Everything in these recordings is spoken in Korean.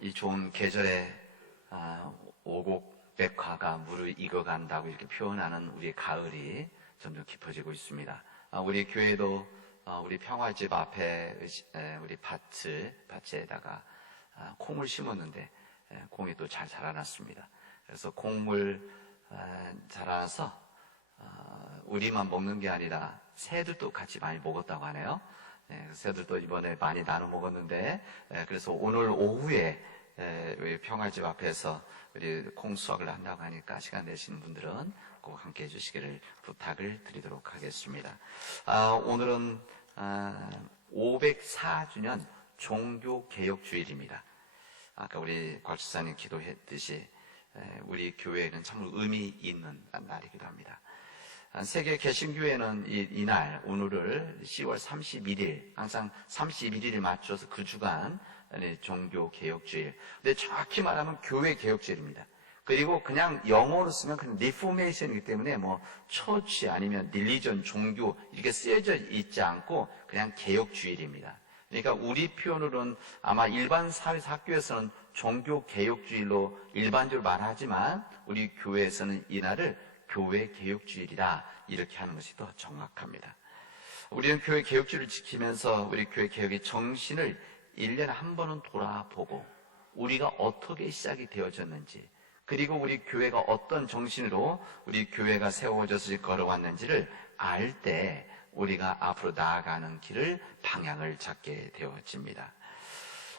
이 좋은 계절에 오곡백화가 물을 익어간다고 이렇게 표현하는 우리의 가을이 점점 깊어지고 있습니다. 우리 교회도 우리 평화집 앞에 우리 밭에다가 콩을 심었는데 콩이 또 잘 자라났습니다. 그래서 콩을 자라나서 우리만 먹는 게 아니라 새들도 같이 많이 먹었다고 하네요. 새들도 이번에 많이 나눠 먹었는데, 그래서 오늘 오후에 우리 평화집 앞에서 우리 콩 수확을 한다고 하니까 시간 내시는 분들은 꼭 함께 해주시기를 부탁을 드리도록 하겠습니다. 오늘은 504주년 종교개혁주일입니다. 아까 우리 곽지사님 기도했듯이 우리 교회는 참 의미 있는 날이기도 합니다. 세계 개신교회는 이날 오늘을 10월 31일 항상 31일에 맞춰서 그 주간 종교개혁주일. 근데 정확히 말하면 교회개혁주일입니다. 그리고 그냥 영어로 쓰면 그냥 리포메이션이기 때문에 뭐 처치 아니면 릴리전 종교 이렇게 쓰여져 있지 않고 그냥 개혁주일입니다. 그러니까 우리 표현으로는 아마 일반 사회에서 학교에서는 종교개혁주일로 일반적으로 말하지만 우리 교회에서는 이날을 교회 개혁주일이다 이렇게 하는 것이 더 정확합니다. 우리는 교회 개혁주일을 지키면서 우리 교회 개혁의 정신을 1년에 한 번은 돌아보고 우리가 어떻게 시작이 되어졌는지 그리고 우리 교회가 어떤 정신으로 우리 교회가 세워져서 걸어왔는지를 알 때 우리가 앞으로 나아가는 길을 방향을 잡게 되어집니다.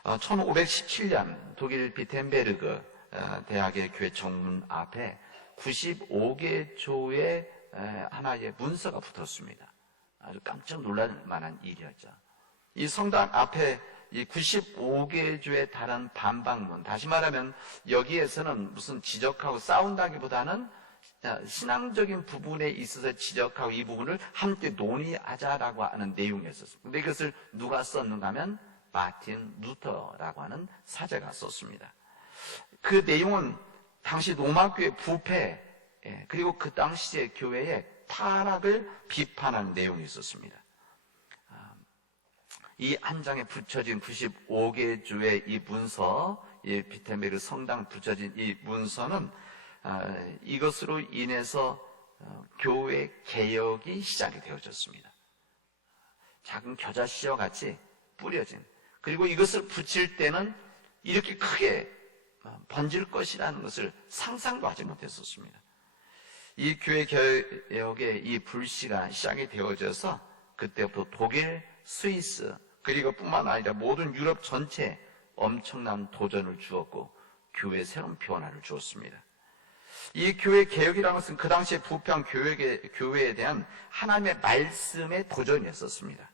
1517년 독일 비텐베르그 대학의 교회 정문 앞에 95개 조의 하나의 문서가 붙었습니다. 아주 깜짝 놀랄 만한 일이었죠. 이 성당 앞에 이 95개 조에 달한 반박문, 다시 말하면 여기에서는 무슨 지적하고 싸운다기보다는 신앙적인 부분에 있어서 지적하고 이 부분을 함께 논의하자라고 하는 내용이었습니다. 근데 이것을 누가 썼는가 하면 마틴 루터라고 하는 사제가 썼습니다. 그 내용은 당시 로마교회 부패 그리고 그 당시의 교회의 타락을 비판하는 내용이 있었습니다. 이 한 장에 붙여진 95개 주의 이 문서, 이 비텐베르 성당 붙여진 이 문서는 이것으로 인해서 교회 개혁이 시작이 되어졌습니다. 작은 겨자씨와 같이 뿌려진, 그리고 이것을 붙일 때는 이렇게 크게 번질 것이라는 것을 상상도 하지 못했었습니다. 이 교회 개혁의 이 불씨가 시작이 되어져서 그때부터 독일, 스위스 그리고 뿐만 아니라 모든 유럽 전체에 엄청난 도전을 주었고 교회에 새로운 변화를 주었습니다. 이 교회 개혁이라는 것은 그 당시에 부패한 교회에 대한 하나님의 말씀의 도전이었었습니다.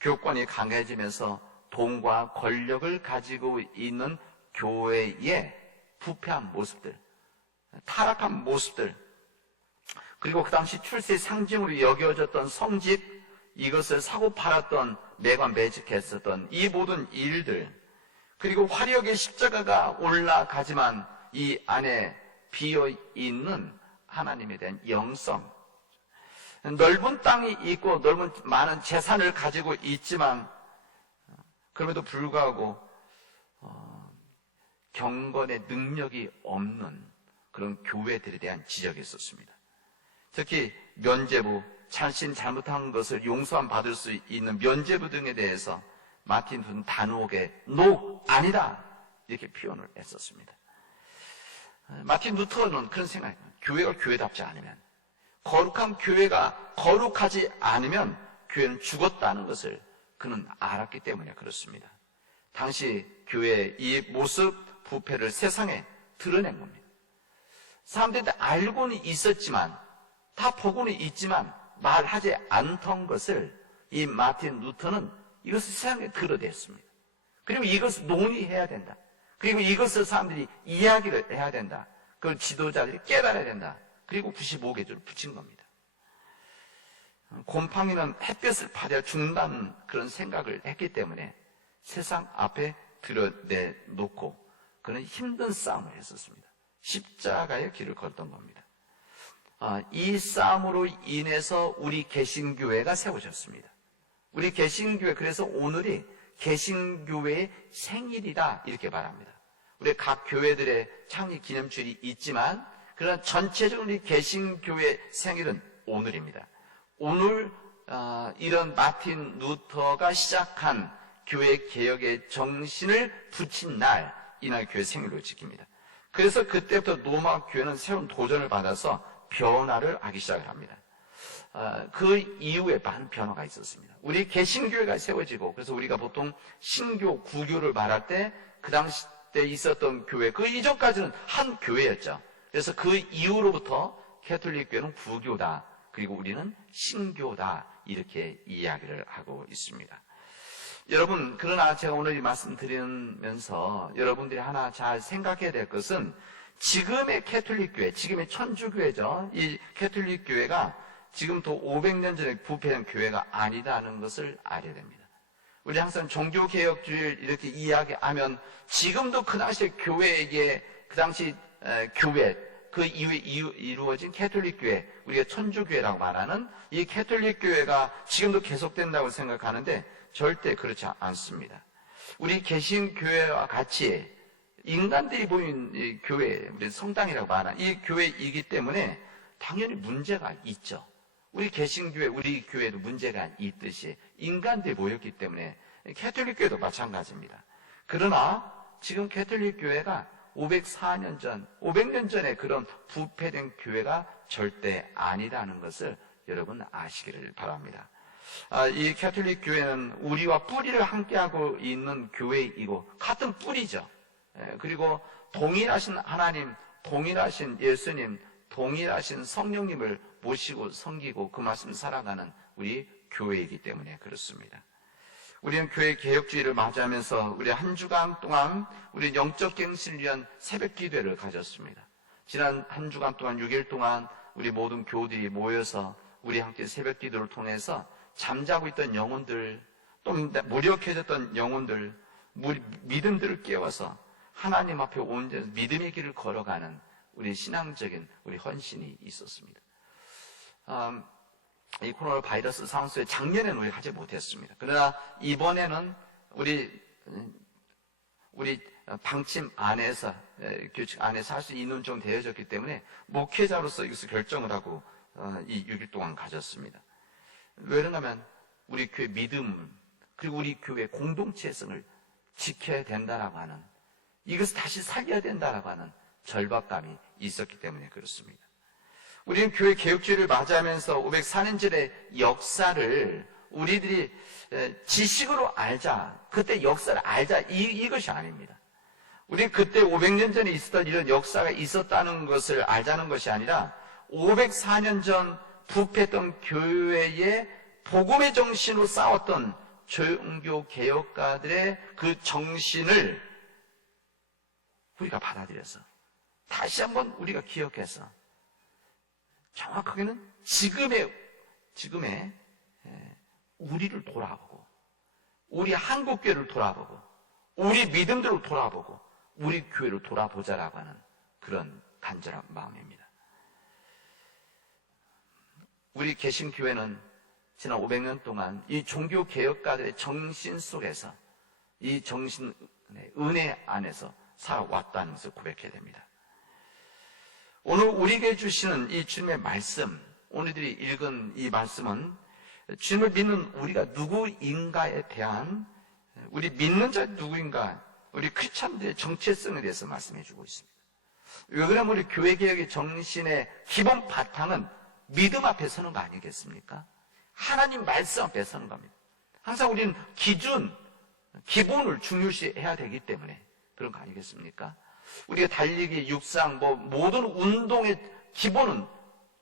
교권이 강해지면서 돈과 권력을 가지고 있는 교회의 부패한 모습들, 타락한 모습들, 그리고 그 당시 출세의 상징으로 여겨졌던 성직, 이것을 사고 팔았던 매직했었던 이 모든 일들, 그리고 화려하게 십자가가 올라가지만 이 안에 비어있는 하나님에 대한 영성, 넓은 땅이 있고 넓은 많은 재산을 가지고 있지만 그럼에도 불구하고 경건의 능력이 없는 그런 교회들에 대한 지적이 있었습니다. 특히 면죄부, 자신이 잘못한 것을 용서함 받을 수 있는 면죄부 등에 대해서 마틴 루터는 단호하게 "노, 아니다" 이렇게 표현을 했었습니다. 마틴 루터는 그런 생각이에요. 교회가 교회답지 않으면, 거룩한 교회가 거룩하지 않으면 교회는 죽었다는 것을 그는 알았기 때문에 그렇습니다. 당시 교회의 이 모습, 부패를 세상에 드러낸 겁니다. 사람들이 알고는 있었지만, 다 보고는 있지만 말하지 않던 것을 이 마틴 루터는 이것을 세상에 드러냈습니다. 그리고 이것을 논의해야 된다. 그리고 이것을 사람들이 이야기를 해야 된다. 그걸 지도자들이 깨달아야 된다. 그리고 95개조를 붙인 겁니다. 곰팡이는 햇볕을 받아야 죽는다는 그런 생각을 했기 때문에 세상 앞에 드러내놓고 그런 힘든 싸움을 했었습니다. 십자가의 길을 걷던 겁니다. 이 싸움으로 인해서 우리 개신교회가 세워졌습니다. 우리 개신교회, 그래서 오늘이 개신교회의 생일이다 이렇게 말합니다. 우리 각 교회들의 창립 기념주일이 있지만 그러나 전체적으로 우리 개신교회 생일은 오늘입니다. 오늘 이런 마틴 루터가 시작한 교회 개혁의 정신을 붙인 날, 이날 교회 생일로 지킵니다. 그래서 그때부터 로마 교회는 새로운 도전을 받아서 변화를 하기 시작을 합니다. 그 이후에 많은 변화가 있었습니다. 우리 개신교회가 세워지고, 그래서 우리가 보통 신교, 구교를 말할 때 그 당시 때 있었던 교회, 그 이전까지는 한 교회였죠. 그래서 그 이후로부터 캐톨릭 교회는 부교다, 그리고 우리는 신교다, 이렇게 이야기를 하고 있습니다. 여러분, 그러나 제가 오늘 이 말씀 드리면서 여러분들이 하나 잘 생각해야 될 것은 지금의 캐톨릭 교회, 지금의 천주교회죠. 이 캐톨릭 교회가 지금도 500년 전에 부패한 교회가 아니다는 것을 알아야 됩니다. 우리 항상 종교개혁주의 이렇게 이야기하면 지금도 그 당시에 교회에게, 그 당시 교회, 그 이후에 이루어진 캐톨릭 교회, 우리가 천주교회라고 말하는 이 캐톨릭 교회가 지금도 계속된다고 생각하는데 절대 그렇지 않습니다. 우리 개신교회와 같이 인간들이 모인 이 교회, 우리 성당이라고 말하는 이 교회이기 때문에 당연히 문제가 있죠. 우리 개신교회, 우리 교회도 문제가 있듯이 인간들이 모였기 때문에 캐톨릭 교회도 마찬가지입니다. 그러나 지금 캐톨릭 교회가 504년 전, 500년 전에 그런 부패된 교회가 절대 아니라는 것을 여러분 아시기를 바랍니다. 이 캐톨릭 교회는 우리와 뿌리를 함께하고 있는 교회이고 같은 뿌리죠. 그리고 동일하신 하나님, 동일하신 예수님, 동일하신 성령님을 모시고 섬기고 그 말씀 살아가는 우리 교회이기 때문에 그렇습니다. 우리는 교회 개혁주의를 맞이하면서 우리 한 주간 동안 우리 영적 갱신을 위한 새벽 기도회를 가졌습니다. 지난 한 주간 동안 6일 동안 우리 모든 교우들이 모여서 우리 함께 새벽 기도를 통해서 잠자고 있던 영혼들, 또 무력해졌던 영혼들, 믿음들을 깨워서 하나님 앞에 온전히 믿음의 길을 걸어가는 우리 신앙적인 우리 헌신이 있었습니다. 이 코로나 바이러스 상황 속에 작년에는 우리 하지 못했습니다. 그러나 이번에는 우리 방침 안에서, 규칙 안에서 할 수 있는 정도 되어졌기 때문에 목회자로서 이것을 결정을 하고 이 6일 동안 가졌습니다. 왜 그러냐면 우리 교회 믿음, 그리고 우리 교회 공동체성을 지켜야 된다라고 하는, 이것을 다시 살려야 된다라고 하는 절박감이 있었기 때문에 그렇습니다. 우리는 교회 개혁주의를 맞이하면서 504년전의 역사를 우리들이 지식으로 알자, 그때 역사를 알자, 이것이 아닙니다. 우리는 그때 500년 전에 있었던 이런 역사가 있었다는 것을 알자는 것이 아니라 504년 전 부패했던 교회의 복음의 정신으로 싸웠던 종교 개혁가들의 그 정신을 우리가 받아들여서 다시 한번 우리가 기억해서 정확하게는 지금의 우리를 돌아보고, 우리 한국교회를 돌아보고, 우리 믿음들을 돌아보고, 우리 교회를 돌아보자라고 하는 그런 간절한 마음입니다. 우리 개신교회는 지난 500년 동안 이 종교개혁가들의 정신 속에서, 이 정신, 은혜 안에서 살아왔다는 것을 고백해야 됩니다. 오늘 우리에게 주시는 이 주님의 말씀, 오늘들이 읽은 이 말씀은 주님을 믿는 우리가 누구인가에 대한, 우리 믿는 자 누구인가, 우리 크리스찬들의 정체성에 대해서 말씀해 주고 있습니다. 왜 그러면 우리 교회개혁의 정신의 기본 바탕은 믿음 앞에 서는 거 아니겠습니까? 하나님 말씀 앞에 서는 겁니다. 항상 우리는 기본을 중요시해야 되기 때문에 그런 거 아니겠습니까? 우리가 달리기, 육상, 모든 운동의 기본은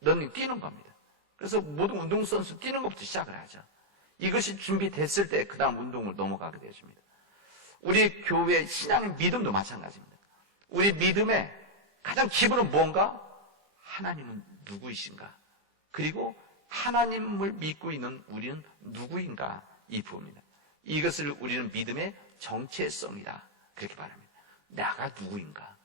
러닝, 뛰는 겁니다. 그래서 모든 운동선수 뛰는 것부터 시작을 하죠. 이것이 준비됐을 때 그 다음 운동을 넘어가게 되십니다. 우리 교회 신앙의 믿음도 마찬가지입니다. 우리 믿음의 가장 기본은 뭔가? 하나님은 누구이신가? 그리고 하나님을 믿고 있는 우리는 누구인가? 이 부분입니다. 이것을 우리는 믿음의 정체성이다, 그렇게 말합니다. 나가 누구인가?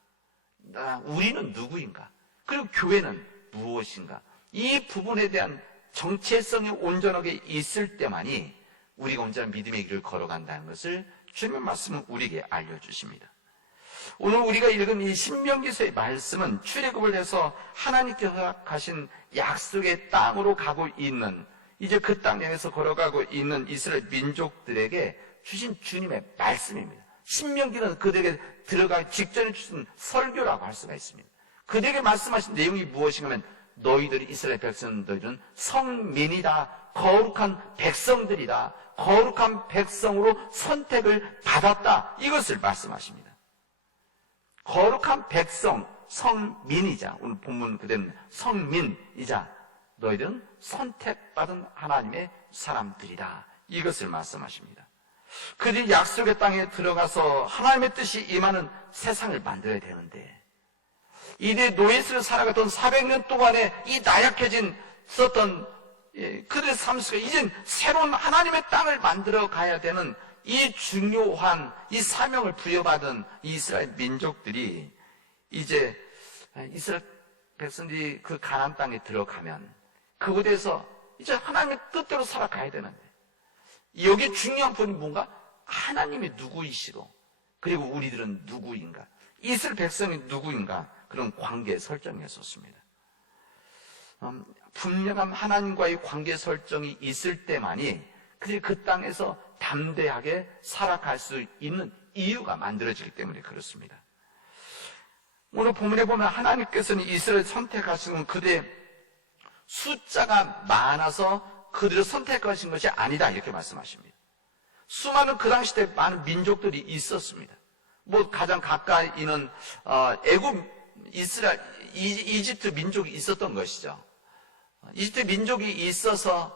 우리는 누구인가? 그리고 교회는 무엇인가? 이 부분에 대한 정체성이 온전하게 있을 때만이 우리가 언제나 믿음의 길을 걸어간다는 것을 주님의 말씀은 우리에게 알려주십니다. 오늘 우리가 읽은 이 신명기서의 말씀은 출애굽을 해서 하나님께서 가신 약속의 땅으로 가고 있는, 이제 그 땅에서 걸어가고 있는 이스라엘 민족들에게 주신 주님의 말씀입니다. 신명기는 그들에게 들어가기 직전에 주신 설교라고 할 수가 있습니다. 그들에게 말씀하신 내용이 무엇인가 하면 너희들이 이스라엘 백성들은 성민이다, 거룩한 백성들이다, 거룩한 백성으로 선택을 받았다, 이것을 말씀하십니다. 거룩한 백성, 성민이자, 오늘 본문 그대로 성민이자 너희들은 선택받은 하나님의 사람들이다, 이것을 말씀하십니다. 그들이 약속의 땅에 들어가서 하나님의 뜻이 임하는 세상을 만들어야 되는데, 이들 노예스를 살아갔던 400년 동안에 이 나약해진 썼던 그들의 삶 속에 이젠 새로운 하나님의 땅을 만들어 가야 되는 이 중요한 이 사명을 부여받은 이스라엘 민족들이 이제 이스라엘 백성들이 그 가나안 땅에 들어가면 그곳에서 이제 하나님의 뜻대로 살아가야 되는데, 여기 중요한 부분이 뭔가? 하나님이 누구이시고 그리고 우리들은 누구인가, 이스라엘 백성이 누구인가, 그런 관계 설정이었습니다. 분명한 하나님과의 관계 설정이 있을 때만이 그들이 그 땅에서 담대하게 살아갈 수 있는 이유가 만들어지기 때문에 그렇습니다. 오늘 본문에 보면 하나님께서는 이스라엘을 선택하시는 그들의 숫자가 많아서 그들을 선택하신 것이 아니다, 이렇게 말씀하십니다. 수많은 그 당시 때 많은 민족들이 있었습니다. 가장 가까이 있는 애굽, 이스라엘, 이집트 민족이 있었던 것이죠. 이집트 민족이 있어서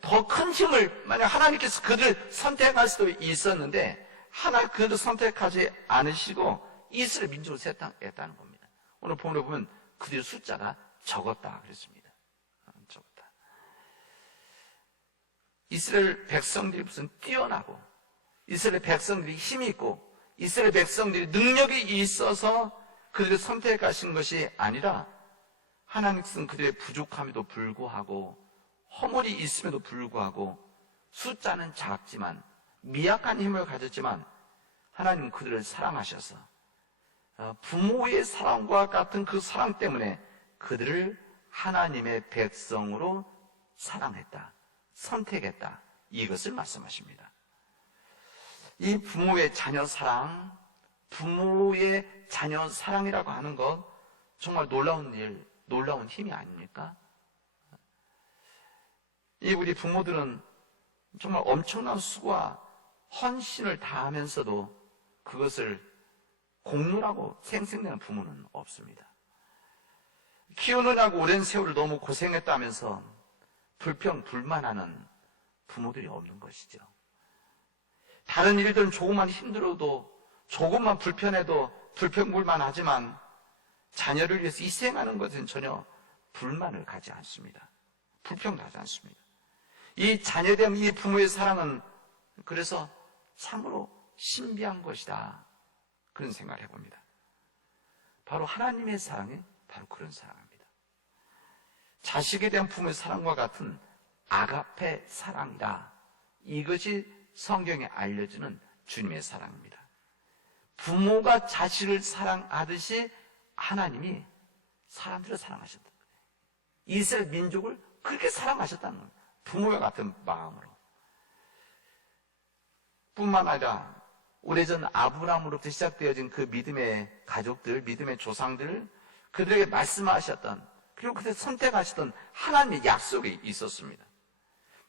더 큰 힘을, 만약 하나님께서 그들을 선택할 수도 있었는데 하나님 그들을 선택하지 않으시고 이스라엘 민족을 선택했다는 겁니다. 오늘 본문에 보면 그들의 숫자가 적었다 그랬습니다. 적었다. 이스라엘 백성들이 무슨 뛰어나고 이스라엘 백성들이 힘이 있고 이스라엘 백성들이 능력이 있어서 그들을 선택하신 것이 아니라 하나님께서는 그들의 부족함에도 불구하고 허물이 있음에도 불구하고 숫자는 작지만 미약한 힘을 가졌지만 하나님은 그들을 사랑하셔서 부모의 사랑과 같은 그 사랑 때문에 그들을 하나님의 백성으로 사랑했다, 선택했다, 이것을 말씀하십니다. 이 부모의 자녀 사랑, 부모의 자녀 사랑이라고 하는 것 정말 놀라운 일, 놀라운 힘이 아닙니까? 우리 부모들은 정말 엄청난 수고와 헌신을 다하면서도 그것을 공로라고 생색내는 부모는 없습니다. 키우느냐고 오랜 세월을 너무 고생했다면서 불평불만하는 부모들이 없는 것이죠. 다른 일들은 조금만 힘들어도, 조금만 불편해도 불평불만하지만 자녀를 위해서 희생하는 것은 전혀 불만을 가지 않습니다. 불평도 하지 않습니다. 이 자녀에 대한 이 부모의 사랑은 그래서 참으로 신비한 것이다, 그런 생각을 해봅니다. 바로 하나님의 사랑이 바로 그런 사랑입니다. 자식에 대한 부모의 사랑과 같은 아가페 사랑이다, 이것이 성경에 알려주는 주님의 사랑입니다. 부모가 자식을 사랑하듯이 하나님이 사람들을 사랑하셨다. 이스라엘 민족을 그렇게 사랑하셨다는 겁니다. 부모와 같은 마음으로. 뿐만 아니라 오래전 아브라함으로부터 시작되어진 그 믿음의 가족들, 믿음의 조상들, 그들에게 말씀하셨던, 그리고 그들 선택하셨던 하나님의 약속이 있었습니다.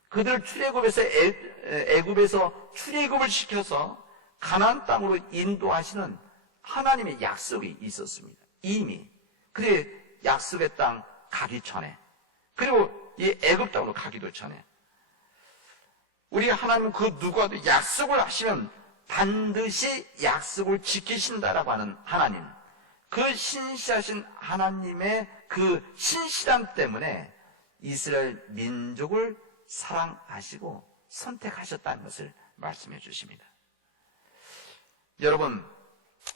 그들을 출애굽에서 애굽에서 출애굽을 시켜서 가나안 땅으로 인도하시는 하나님의 약속이 있었습니다. 이미 그의 약속의 땅 가기 전에, 그리고 이 애굽 땅으로 가기도 전에 우리 하나님은 그 누구와도 약속을 하시면 반드시 약속을 지키신다라고 하는 하나님, 그 신실하신 하나님의 그 신실함 때문에 이스라엘 민족을 사랑하시고 선택하셨다는 것을 말씀해 주십니다. 여러분,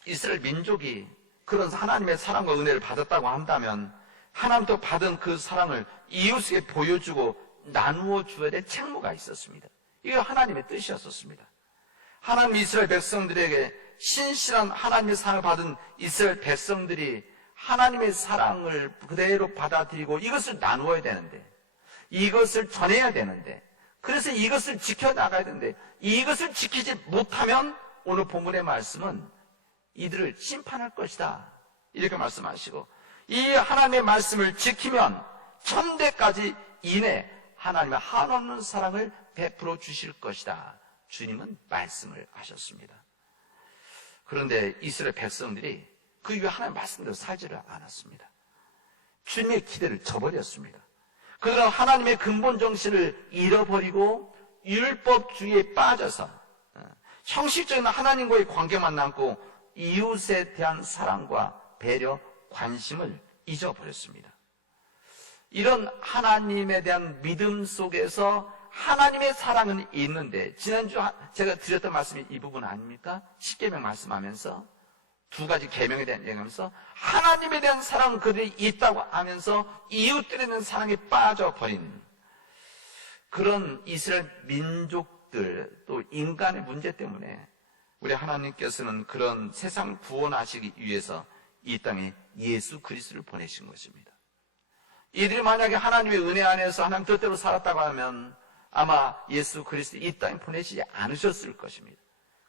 이스라엘 민족이 그런 하나님의 사랑과 은혜를 받았다고 한다면 하나님도 받은 그 사랑을 이웃에게 보여주고 나누어 주어야 될 책무가 있었습니다. 이게 하나님의 뜻이었었습니다. 하나님 이스라엘 백성들에게 신실한 하나님의 사랑을 받은 이스라엘 백성들이 하나님의 사랑을 그대로 받아들이고 이것을 나누어야 되는데, 이것을 전해야 되는데, 그래서 이것을 지켜나가야 되는데, 이것을 지키지 못하면 오늘 본문의 말씀은 이들을 심판할 것이다, 이렇게 말씀하시고, 이 하나님의 말씀을 지키면 천대까지 이내 하나님의 한없는 사랑을 베풀어 주실 것이다, 주님은 말씀을 하셨습니다. 그런데 이스라엘 백성들이 그 이후에 하나님의 말씀대로 살지를 않았습니다. 주님의 기대를 저버렸습니다. 그들은 하나님의 근본 정신을 잃어버리고 율법주의에 빠져서 형식적인 하나님과의 관계만 남고 이웃에 대한 사랑과 배려, 관심을 잊어버렸습니다. 이런 하나님에 대한 믿음 속에서 하나님의 사랑은 있는데, 지난주 제가 드렸던 말씀이 이 부분 아닙니까? 십계명 말씀하면서 두 가지 계명에 대한 얘기하면서 하나님에 대한 사랑은 그들이 있다고 하면서 이웃들에 대한 사랑에 빠져버린 그런 이스라엘 민족들, 또 인간의 문제 때문에 우리 하나님께서는 그런 세상 구원하시기 위해서 이 땅에 예수 그리스도를 보내신 것입니다. 이들이 만약에 하나님의 은혜 안에서 하나님 뜻대로 살았다고 하면 아마 예수 그리스도 이 땅에 보내시지 않으셨을 것입니다.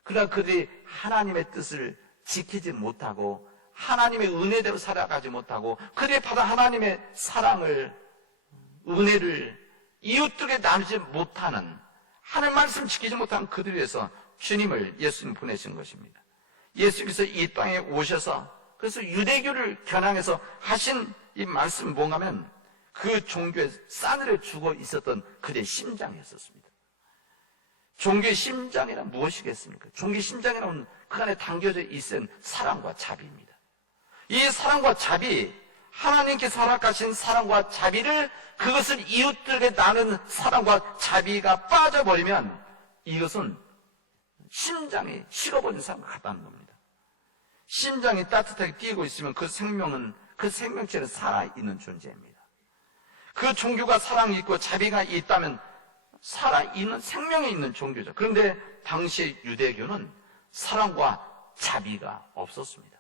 그러나 그들이 하나님의 뜻을 지키지 못하고 하나님의 은혜대로 살아가지 못하고 그들이 받아 하나님의 사랑을, 은혜를 이웃들에게 나누지 못하는, 하나님 말씀 지키지 못하는 그들을 위해서 주님을, 예수님 보내신 것입니다. 예수께서 이 땅에 오셔서 그래서 유대교를 겨냥해서 하신 이 말씀은 뭔가 하면 그 종교에 싸늘해 죽어 있었던 그들의 심장이었습니다. 종교의 심장이란 무엇이겠습니까? 종교의 심장이란 그 안에 담겨져 있는 사랑과 자비입니다. 이 사랑과 자비, 하나님께서 허락하신 사랑과 자비를, 그것을 이웃들에게 나누는 사랑과 자비가 빠져버리면 이것은 심장이 식어버린 사람과 같다는 겁니다. 심장이 따뜻하게 뛰고 있으면 그 생명은, 그 생명체는 살아있는 존재입니다. 그 종교가 사랑이 있고 자비가 있다면 살아있는, 생명이 있는 종교죠. 그런데 당시의 유대교는 사랑과 자비가 없었습니다.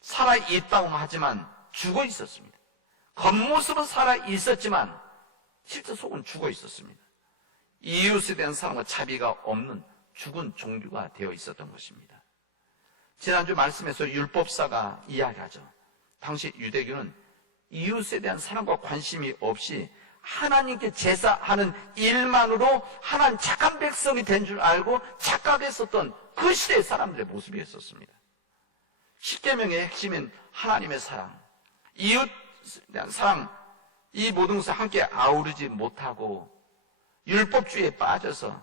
살아있다고 하지만 죽어 있었습니다. 겉모습은 살아있었지만 실제 속은 죽어 있었습니다. 이웃에 대한 사랑과 자비가 없는 죽은 종교가 되어 있었던 것입니다. 지난주 말씀에서 율법사가 이야기하죠. 당시 유대교는 이웃에 대한 사랑과 관심이 없이 하나님께 제사하는 일만으로 하나님 착한 백성이 된 줄 알고 착각했었던 그 시대의 사람들의 모습이었습니다. 십계명의 핵심인 하나님의 사랑, 이웃에 대한 사랑, 이 모든 것을 함께 아우르지 못하고 율법주의에 빠져서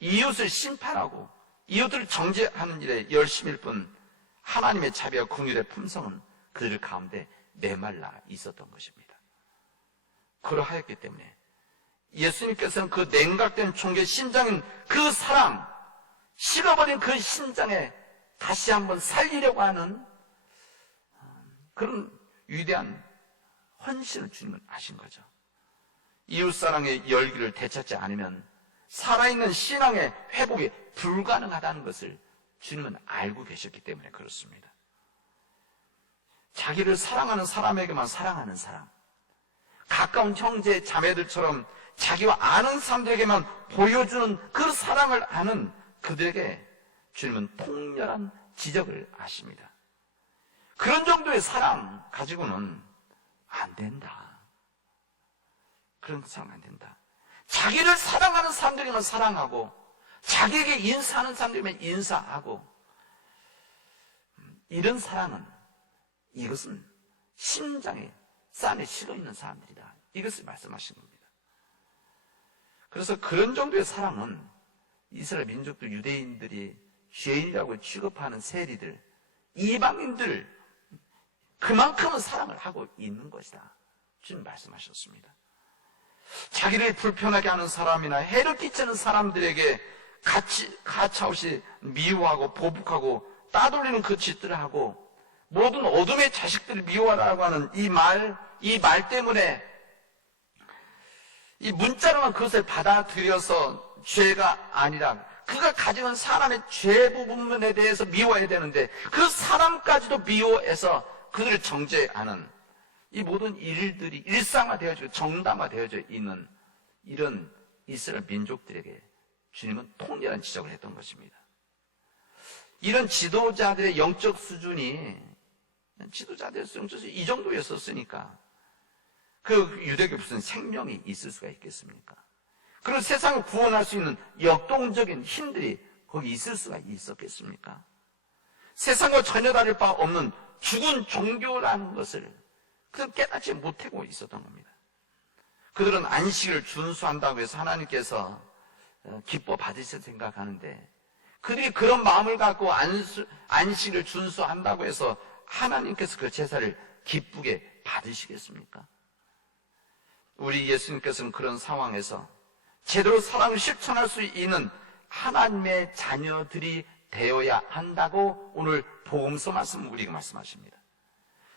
이웃을 심판하고 이웃들을 정죄하는 일에 열심일 뿐 하나님의 자비와 긍휼의 품성은 그들 가운데 메말라 있었던 것입니다. 그러하였기 때문에 예수님께서는 그 냉각된 종교의 심장인 그 사랑, 식어버린 그 심장에 다시 한번 살리려고 하는 그런 위대한 헌신을 주님은 하신 거죠. 이웃사랑의 열기를 되찾지 않으면 살아있는 신앙의 회복이 불가능하다는 것을 주님은 알고 계셨기 때문에 그렇습니다. 자기를 사랑하는 사람에게만 사랑하는 사람, 가까운 형제 자매들처럼 자기와 아는 사람들에게만 보여주는 그 사랑을 아는 그들에게 주님은 통렬한 지적을 하십니다. 그런 정도의 사랑 가지고는 안 된다. 그런 사랑 안 된다. 자기를 사랑하는 사람들에게만 사랑하고 자기에게 인사하는 사람들에게만 인사하고, 이런 사랑은, 이것은 심장에 싼에 식어있는 사람들이다, 이것을 말씀하신 겁니다. 그래서 그런 정도의 사랑은 이스라엘 민족도 유대인들이 죄인이라고 취급하는 세리들, 이방인들 그만큼은 사랑을 하고 있는 것이다, 주님 말씀하셨습니다. 자기를 불편하게 하는 사람이나 해를 끼치는 사람들에게 가차없이 미워하고 보복하고 따돌리는 그 짓들을 하고 모든 어둠의 자식들을 미워하라고 하는 이 말 때문에 이 문자로만 그것을 받아들여서 죄가 아니라 그가 가지고 사람의 죄 부분에 대해서 미워해야 되는데 그 사람까지도 미워해서 그들을 정죄하는 이 모든 일들이 일상화되어지고 정당화되어져 있는 이런 이스라엘 민족들에게 주님은 통렬한 지적을 했던 것입니다. 이런 지도자들의 영적 수준이 이 정도였었으니까 그 유대교에 무슨 생명이 있을 수가 있겠습니까? 그런 세상을 구원할 수 있는 역동적인 힘들이 거기 있을 수가 있었겠습니까? 세상과 전혀 다를 바 없는 죽은 종교라는 것을 그들은 깨닫지 못하고 있었던 겁니다. 그들은 안식을 준수한다고 해서 하나님께서 기뻐 받으실 생각하는데 그들이 그런 마음을 갖고 안식을 준수한다고 해서 하나님께서 그 제사를 기쁘게 받으시겠습니까? 우리 예수님께서는 그런 상황에서 제대로 사랑을 실천할 수 있는 하나님의 자녀들이 되어야 한다고 오늘 복음서 말씀 우리에게 말씀하십니다.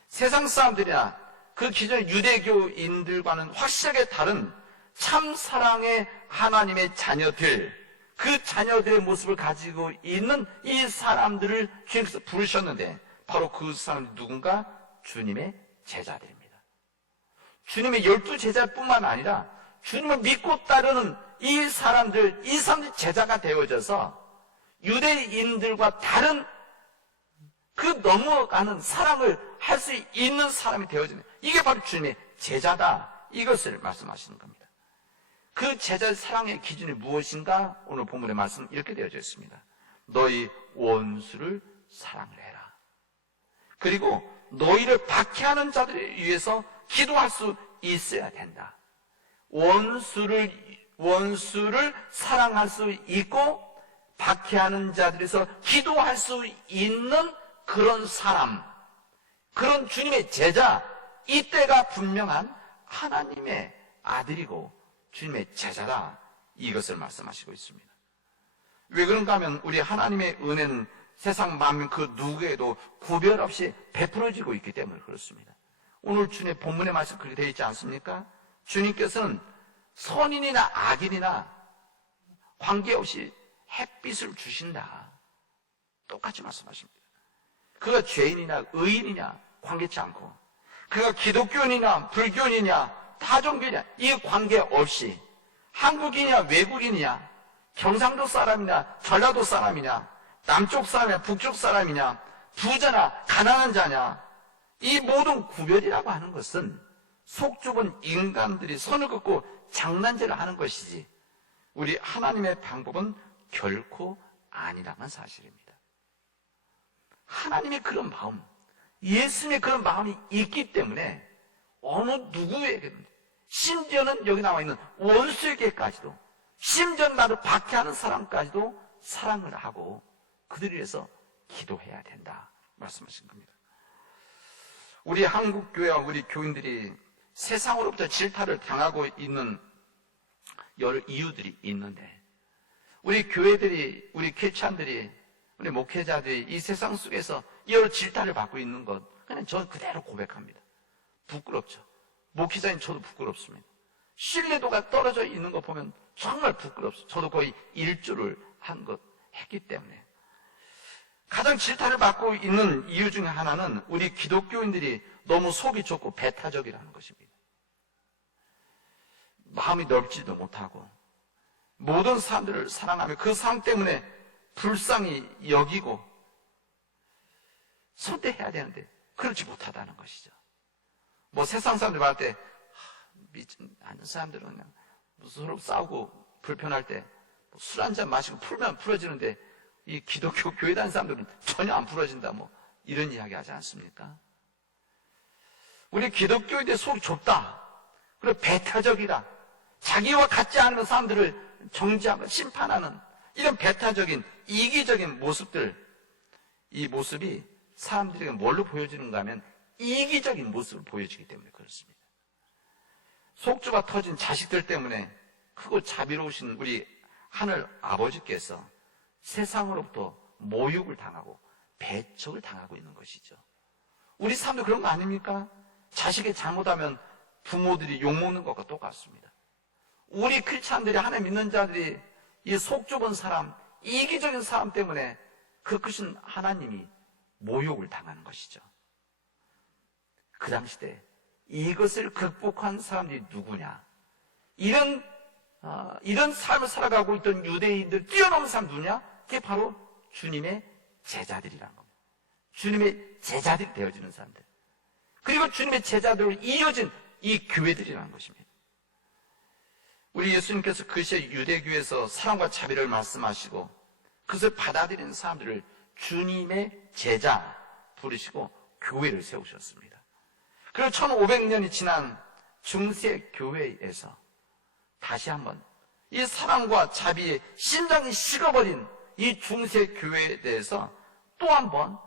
세상 사람들이나 그 기존의 유대교인들과는 확실하게 다른 참 사랑의 하나님의 자녀들, 그 자녀들의 모습을 가지고 있는 이 사람들을 주님께서 부르셨는데 바로 그 사람이 누군가? 주님의 제자들입니다. 주님의 12제자뿐만 아니라 주님을 믿고 따르는 이 사람들 제자가 되어져서 유대인들과 다른 그 넘어가는 사랑을 할 수 있는 사람이 되어지는 이게 바로 주님의 제자다. 이것을 말씀하시는 겁니다. 그 제자의 사랑의 기준이 무엇인가? 오늘 본문의 말씀 이렇게 되어져 있습니다. 너희 원수를 사랑을 해라. 그리고 너희를 박해하는 자들을 위해서 기도할 수 있어야 된다. 원수를 사랑할 수 있고 박해하는 자들에서 기도할 수 있는 그런 사람, 그런 주님의 제자, 이때가 분명한 하나님의 아들이고 주님의 제자다. 이것을 말씀하시고 있습니다. 왜 그런가 하면 우리 하나님의 은혜는 세상 만민 그 누구에도 구별 없이 베풀어지고 있기 때문에 그렇습니다. 오늘 주님의 본문의 말씀 그렇게 되어 있지 않습니까? 주님께서는 선인이나 악인이나 관계없이 햇빛을 주신다. 똑같이 말씀하십니다. 그가 죄인이냐 의인이냐 관계치 않고 그가 기독교인이냐 불교인이냐 타종교이냐 이 관계없이 한국인이냐 외국인이냐 경상도 사람이냐 전라도 사람이냐 남쪽 사람이냐 북쪽 사람이냐 부자나 가난한 자냐 이 모든 구별이라고 하는 것은 속 좁은 인간들이 선을 긋고 장난질을 하는 것이지 우리 하나님의 방법은 결코 아니라는 사실입니다. 하나님의 그런 마음, 예수님의 그런 마음이 있기 때문에 어느 누구에게 심지어는 여기 나와 있는 원수에게까지도 심지어는 나를 박해하는 사람까지도 사랑을 하고 그들을 위해서 기도해야 된다 말씀하신 겁니다. 우리 한국교회와 우리 교인들이 세상으로부터 질타를 당하고 있는 여러 이유들이 있는데 우리 교회들이, 우리 크리스찬들이, 우리 목회자들이 이 세상 속에서 여러 질타를 받고 있는 것 그냥 저는 그대로 고백합니다. 부끄럽죠. 목회자인 저도 부끄럽습니다. 신뢰도가 떨어져 있는 거 보면 정말 부끄럽습니다. 저도 거의 일주를 한 것 했기 때문에 가장 질타를 받고 있는 이유 중에 하나는 우리 기독교인들이 너무 속이 좁고 배타적이라는 것입니다. 마음이 넓지도 못하고 모든 사람들을 사랑하며 그 사랑 때문에 불쌍히 여기고 선대해야 되는데 그렇지 못하다는 것이죠. 뭐 세상 사람들 말할 때 믿지 않는 사람들은 그냥 서로 싸우고 불편할 때 술 한잔 마시고 풀면 풀어지는데 이 기독교 교회 다니는 사람들은 전혀 안 풀어진다 뭐 이런 이야기 하지 않습니까? 우리 기독교인들 속이 좁다. 그리고 배타적이다. 자기와 같지 않은 사람들을 정죄하고 심판하는 이런 배타적인 이기적인 모습들, 이 모습이 사람들에게 뭘로 보여지는가 하면 이기적인 모습을 보여주기 때문에 그렇습니다. 속주가 터진 자식들 때문에 크고 자비로우신 우리 하늘 아버지께서 세상으로부터 모욕을 당하고 배척을 당하고 있는 것이죠. 우리 사람도 그런 거 아닙니까? 자식이 잘못하면 부모들이 욕먹는 것과 똑같습니다. 우리 크리스찬들이 하나님 믿는 자들이 이 속 좁은 사람, 이기적인 사람 때문에 그 크신 하나님이 모욕을 당하는 것이죠. 그 당시 때 이것을 극복한 사람들이 누구냐? 이런 삶을 살아가고 있던 유대인들 뛰어넘은 사람 누구냐? 그게 바로 주님의 제자들이라는 겁니다. 주님의 제자들이 되어지는 사람들. 그리고 주님의 제자들을 이어진 이 교회들이라는 것입니다. 우리 예수님께서 그 시에 유대교에서 사랑과 자비를 말씀하시고 그것을 받아들이는 사람들을 주님의 제자 부르시고 교회를 세우셨습니다. 그리고 1500년이 지난 중세 교회에서 다시 한번 이 사랑과 자비의 심장이 식어버린 이 중세 교회에 대해서 또 한번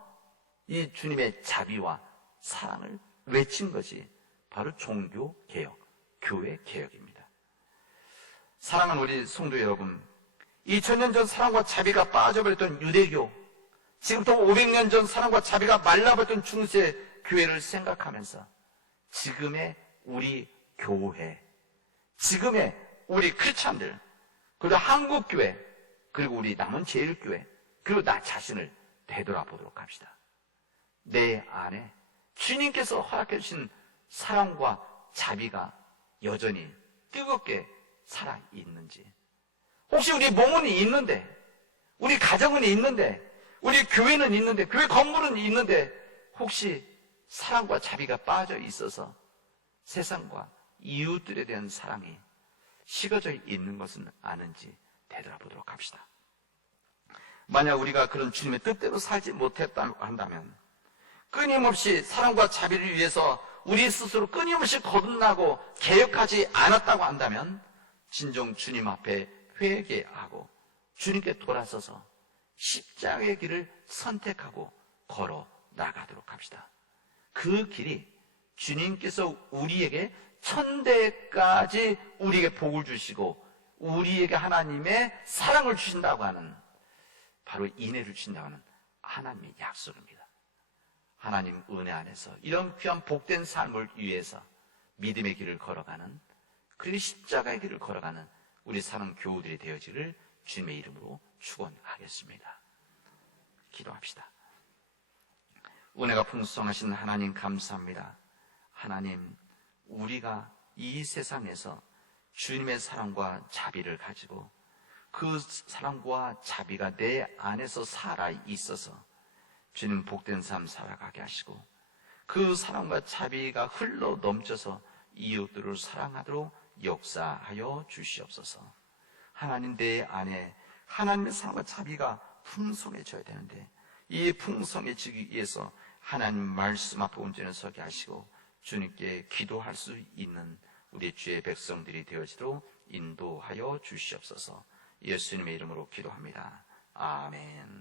이 주님의 자비와 사랑을 외친 것이 바로 종교개혁, 교회개혁입니다. 사랑하는 우리 성도 여러분, 2000년 전 사랑과 자비가 빠져버렸던 유대교, 지금부터 500년 전 사랑과 자비가 말라버렸던 중세 교회를 생각하면서 지금의 우리 교회, 지금의 우리 크리스찬들, 그리고 한국교회, 그리고 우리 남은 제일교회, 그리고 나 자신을 되돌아보도록 합시다. 내 안에 주님께서 허락해 주신 사랑과 자비가 여전히 뜨겁게 살아있는지, 혹시 우리 몸은 있는데, 우리 가정은 있는데, 우리 교회는 있는데, 교회 건물은 있는데 혹시 사랑과 자비가 빠져 있어서 세상과 이웃들에 대한 사랑이 식어져 있는 것은 아는지 되돌아보도록 합시다. 만약 우리가 그런 주님의 뜻대로 살지 못했다고 한다면, 끊임없이 사랑과 자비를 위해서 우리 스스로 끊임없이 거듭나고 개혁하지 않았다고 한다면 진정 주님 앞에 회개하고 주님께 돌아서서 십자가의 길을 선택하고 걸어 나가도록 합시다. 그 길이 주님께서 우리에게 천대까지 우리에게 복을 주시고 우리에게 하나님의 사랑을 주신다고 하는, 바로 인애를 주신다고 하는 하나님의 약속입니다. 하나님 은혜 안에서 이런 귀한 복된 삶을 위해서 믿음의 길을 걸어가는, 그리고 십자가의 길을 걸어가는 우리 사랑 교우들이 되어지를 주님의 이름으로 축원하겠습니다. 기도합시다. 은혜가 풍성하신 하나님 감사합니다. 하나님, 우리가 이 세상에서 주님의 사랑과 자비를 가지고 그 사랑과 자비가 내 안에서 살아 있어서 주님 복된 삶 살아가게 하시고 그 사랑과 자비가 흘러 넘쳐서 이웃들을 사랑하도록 역사하여 주시옵소서. 하나님, 내 안에 하나님의 사랑과 자비가 풍성해져야 되는데 이 풍성해지기 위해서 하나님 말씀 앞에 온전히 서게 하시고 주님께 기도할 수 있는 우리 주의 백성들이 되어지도록 인도하여 주시옵소서. 예수님의 이름으로 기도합니다. 아멘.